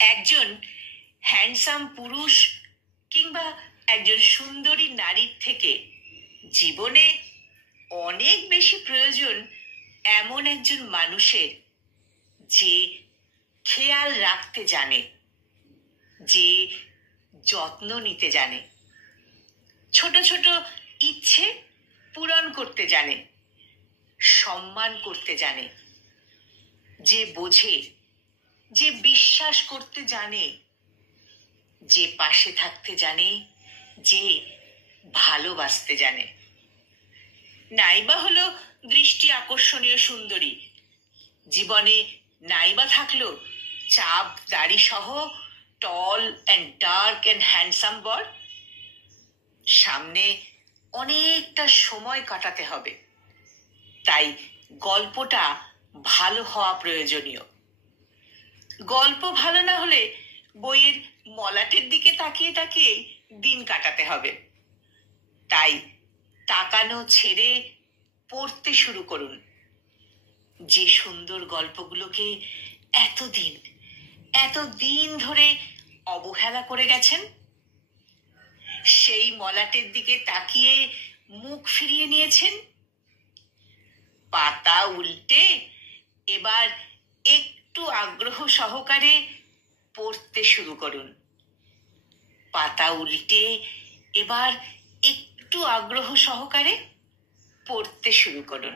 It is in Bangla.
একজন হ্যান্ডসাম পুরুষ কিংবা একজন সুন্দরী নারীর থেকে জীবনে অনেক বেশি প্রয়োজন এমন একজন মানুষের, যে খেয়াল রাখতে জানে, যে যত্ন নিতে জানে, ছোট ছোট ইচ্ছে পূরণ করতে জানে, সম্মান করতে জানে, যে বোঝে, যে বিশ্বাস করতে জানে, যে পাশে থাকতে জানে, যে ভালোবাসতে জানে। নাইবা হলো দৃষ্টি আকর্ষণীয় সুন্দরী, জীবনে নাইবা থাকলো চাপ দাড়ি সহ tall and dark and handsome বর। সামনে অনেকটা সময় কাটাতে হবে, তাই গল্পটা ভালো হওয়া প্রয়োজনীয়। গল্প ভালো না হলে বইয়ের মলাটের দিকে তাকিয়ে তাকিয়ে দিন কাটাতে হবে। তাই তাকানো ছেড়ে পড়তে শুরু করুন। যে সুন্দর গল্পগুলোকে এতদিন ধরে অবহেলা করে গেছেন, সেই মলাটের দিকে তাকিয়ে মুখ ফিরিয়ে নিয়েছেন, পাতা উল্টে এবার একটু আগ্রহ সহকারে পড়তে শুরু করুন। পাতা উল্টে এবার একটু আগ্রহ সহকারে পড়তে শুরু করুন।